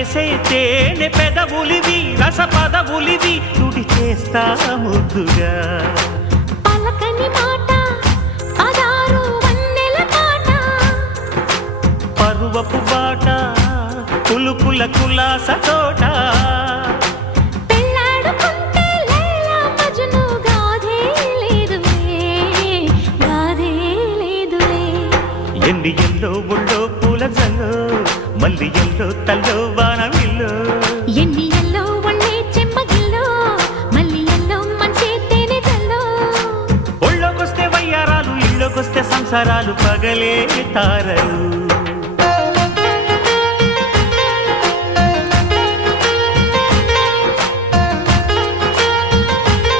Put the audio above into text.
చేసే తేనె పెదవులివి రస పదవులివి తుడి చేస్తా ముద్దుగా పలకని మాట పదారు వన్నెల పాట పరువపు బాట కులుకుల కులాస తోట పెళ్ళాడుకుంటే లైలా మజ్ను గాథే లేదులే ఎన్ని ఎల్లో ఒళ్ళో పూల జల్లో మల్లి ఎల్లో తల్లో వానవిల్లో ఎన్ని ఎల్లో ఒళ్ళే చెమ్మగిల్లో మల్లి ఎల్లో మంచి తేనె జల్లో ఒళ్ళోకొస్తే వయ్యారాలు ఇళ్ళోకొస్తే సంసారాలు పగలే తారలు